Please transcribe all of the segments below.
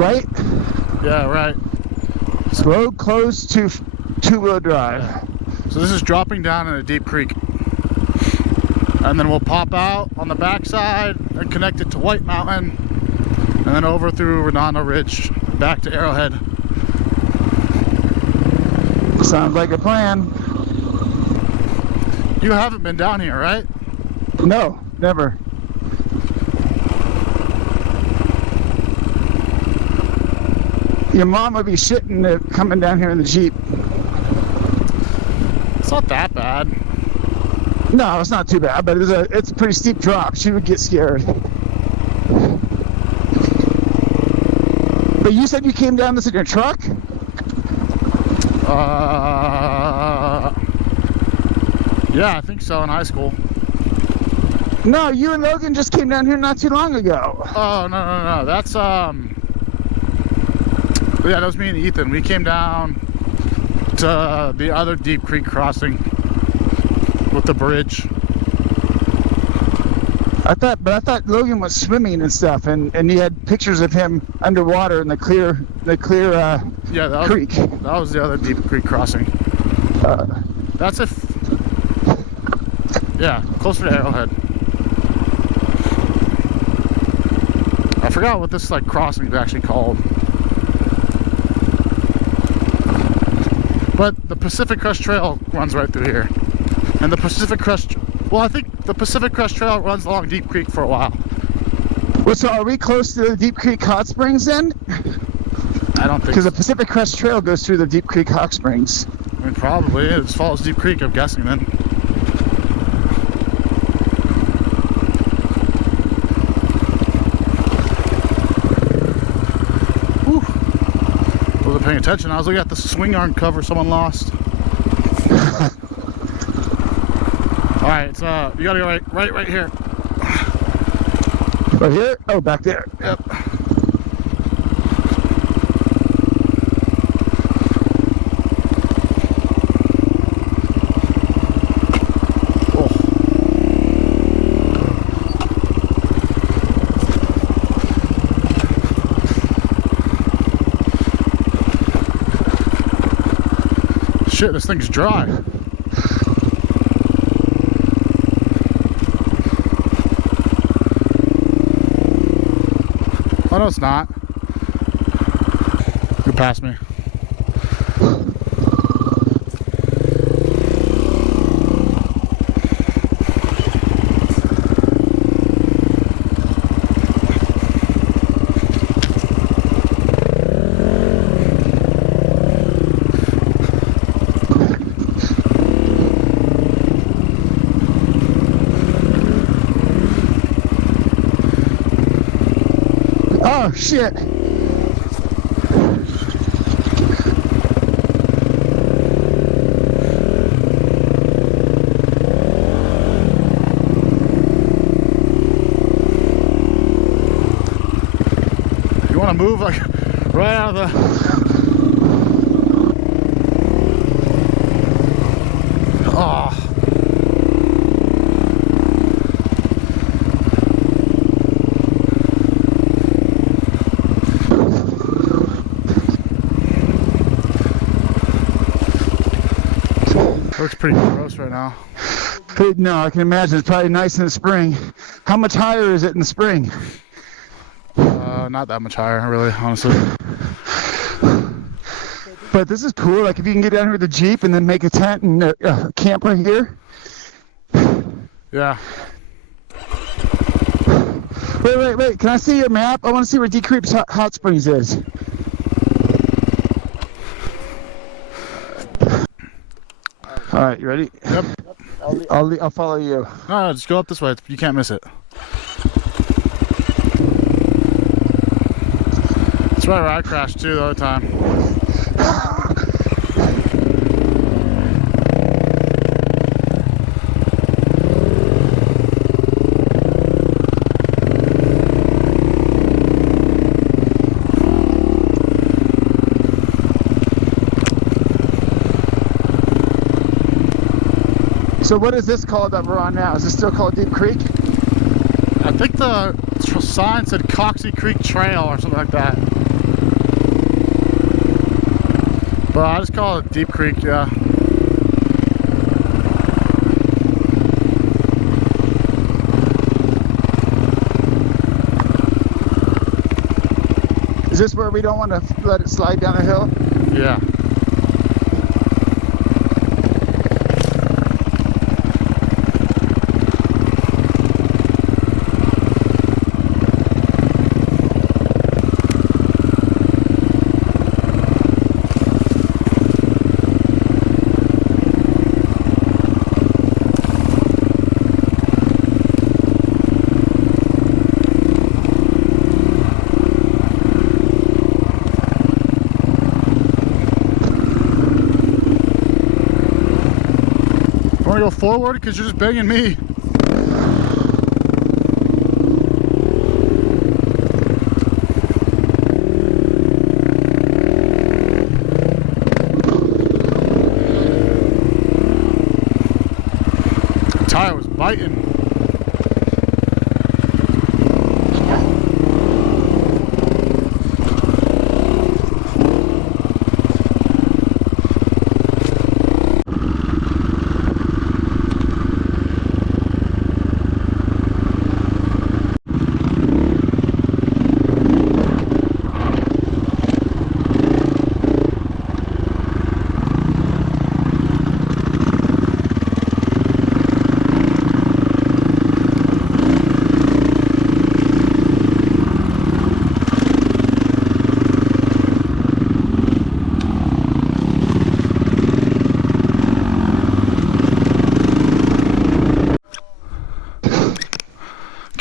Right? Yeah, right. Slow, close to two-wheel drive. So this is dropping down in a deep creek. And then we'll pop out on the backside and connect it to White Mountain. And then over through Redonda Ridge, back to Arrowhead. Sounds like a plan. You haven't been down here, right? No, never. Your mom would be shitting coming down here in the Jeep. It's not that bad. No, it's not too bad, but it's a pretty steep drop. She would get scared. But you said you came down this in your truck? Yeah, I think so, in high school. No, you and Logan just came down here not too long ago. Oh, no. That's, yeah, that was me and Ethan. We came down to the other Deep Creek crossing with the bridge. I thought Logan was swimming and stuff, and you had pictures of him underwater in the clear yeah, that creek. That was the other Deep Creek crossing. That's yeah, closer to Arrowhead. I forgot what this like crossing is actually called. But the Pacific Crest Trail runs right through here. And the Pacific Crest, well, I think the Pacific Crest Trail runs along Deep Creek for a while. Well, so are we close to the Deep Creek Hot Springs then? I don't think Because the Pacific Crest Trail goes through the Deep Creek Hot Springs. I mean, probably. It just follows Deep Creek, I'm guessing then. Whew. Wasn't paying attention. I was looking at the swing arm cover someone lost. Alright, so you gotta go right here. Right here? Oh, back there. Yep. Shit, this thing's dry. Oh, no, it's not. You passed me. Oh, shit. You want to move like right out of the... Oh. Looks pretty gross right now. No, I can imagine. It's probably nice in the spring. How much higher is it in the spring? Not that much higher, really, honestly. But this is cool. Like, if you can get down here with a Jeep and then make a tent and camp right here. Yeah. Wait. Can I see your map? I want to see where Deep Creek Hot Springs is. All right, you ready? Yep. I'll follow you. No, just go up this way. You can't miss it. That's right where I crashed too the other time. So what is this called that we're on now? Is this still called Deep Creek? I think the sign said Coxie Creek Trail or something like that. But I just call it Deep Creek, yeah. Is this where we don't want to let it slide down a hill? Yeah. Want to go forward because you're just banging me. The tire was biting.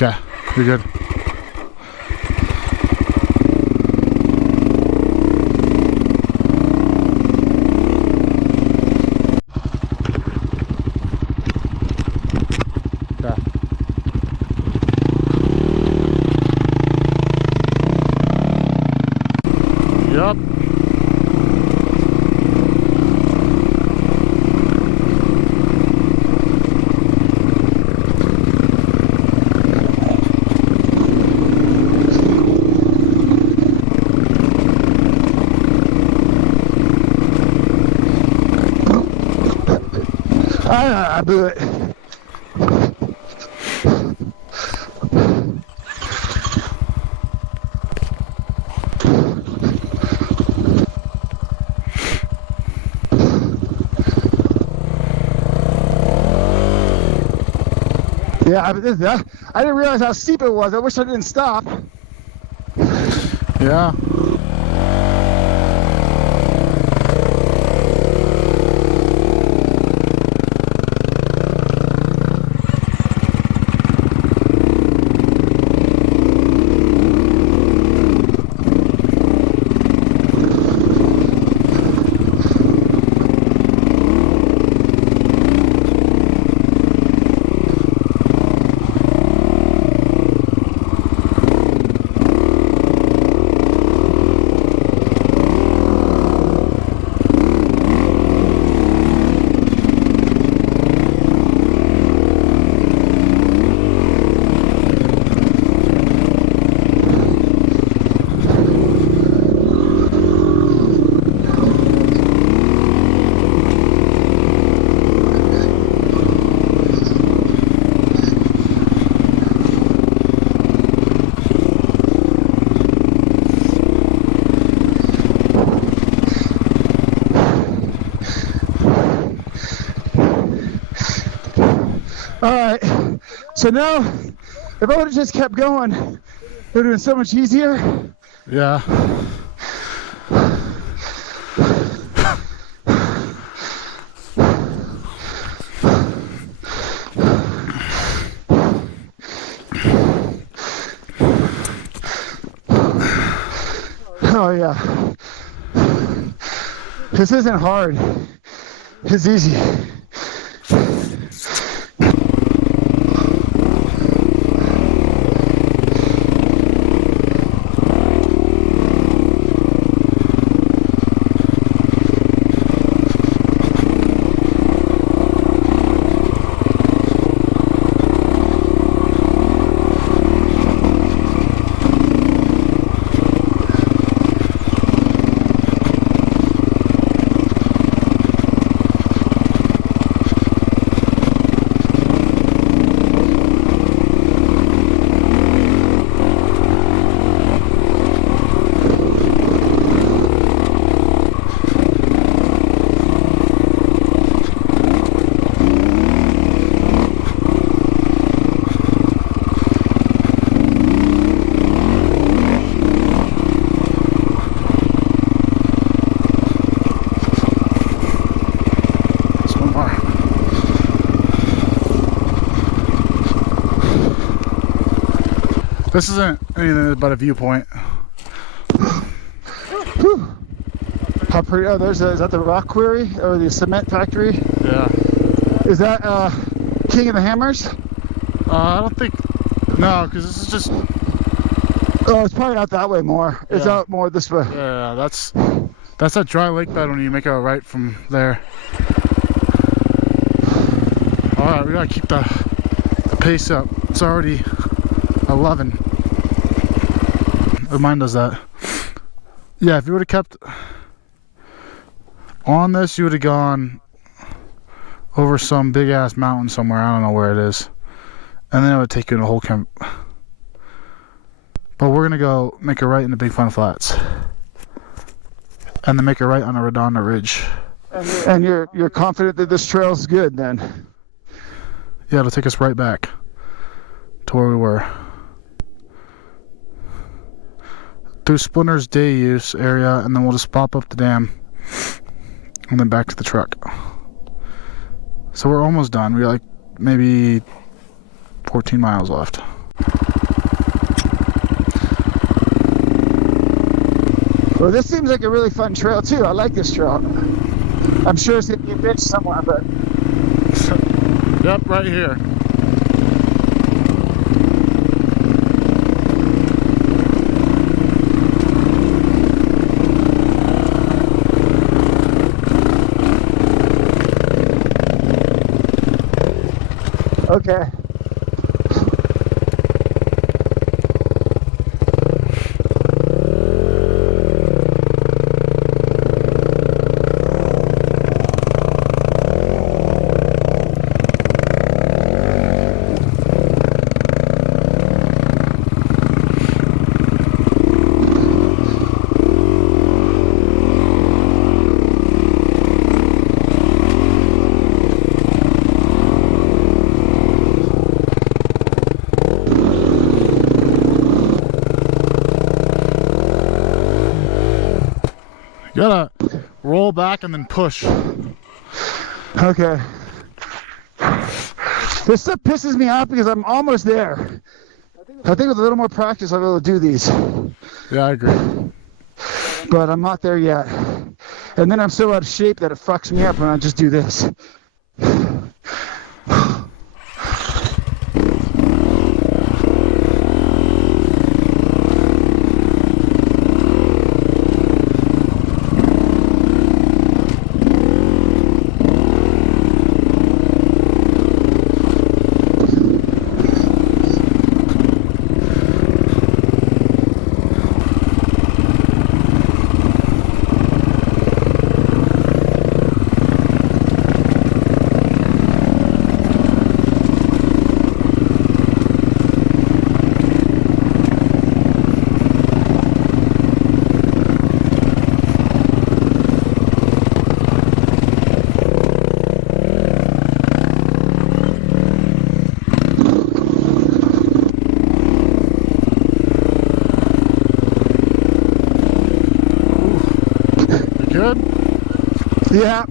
Okay, you're good. Yeah. Yup. I blew it. Yeah, I didn't realize how steep it was. I wish I didn't stop. Yeah. All right, so now if I would have just kept going, it would have been so much easier. Yeah. Oh yeah, this isn't hard, it's easy. This isn't anything but a viewpoint. Whew. How pretty! Oh, is that the rock quarry or the cement factory? Yeah. Is that King of the Hammers? I don't think. No, because this is just. Oh, it's probably out that way more. It's Yeah. out more this way. Yeah, that's that dry lake bed when you make a right from there. All right, we gotta keep the pace up. It's already 11. Mine does that. Yeah, if you would have kept on this, you would have gone over some big ass mountain somewhere. I don't know where it is, and then it would take you in a whole camp. But we're gonna go make a right in the Big Fun Flats, and then make a right on the Redonda Ridge. And you're confident that this trail's good then? Yeah, it'll take us right back to where we were. Through Splinter's day use area, and then we'll just pop up the dam and then back to the truck. So we're almost done. We got like maybe 14 miles left. Well, this seems like a really fun trail too. I like this trail. I'm sure it's gonna be a bitch somewhere, but Yep, right here. okay. You gotta roll back and then push. Okay. This stuff pisses me off because I'm almost there. I think with a little more practice I'll be able to do these. Yeah, I agree. But I'm not there yet. And then I'm so out of shape that it fucks me up when I just do this. Good? Yeah.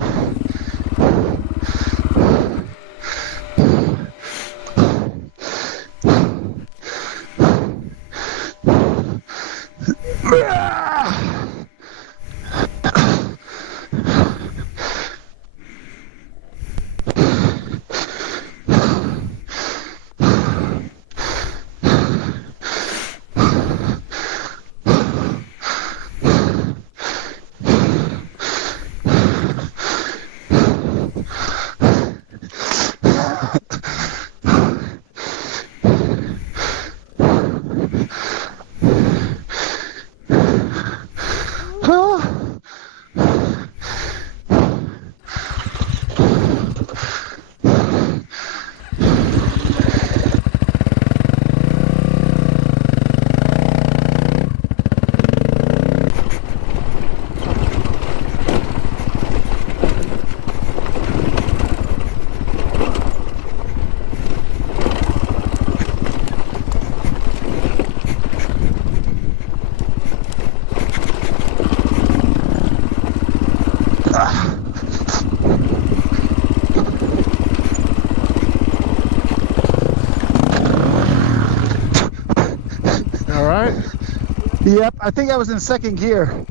Yep, I think I was in second gear.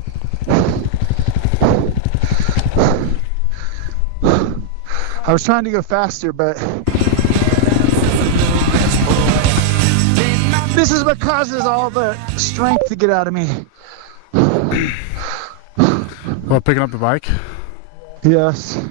I was trying to go faster, but this is what causes all the strength to get out of me. Well, picking up the bike? Yes.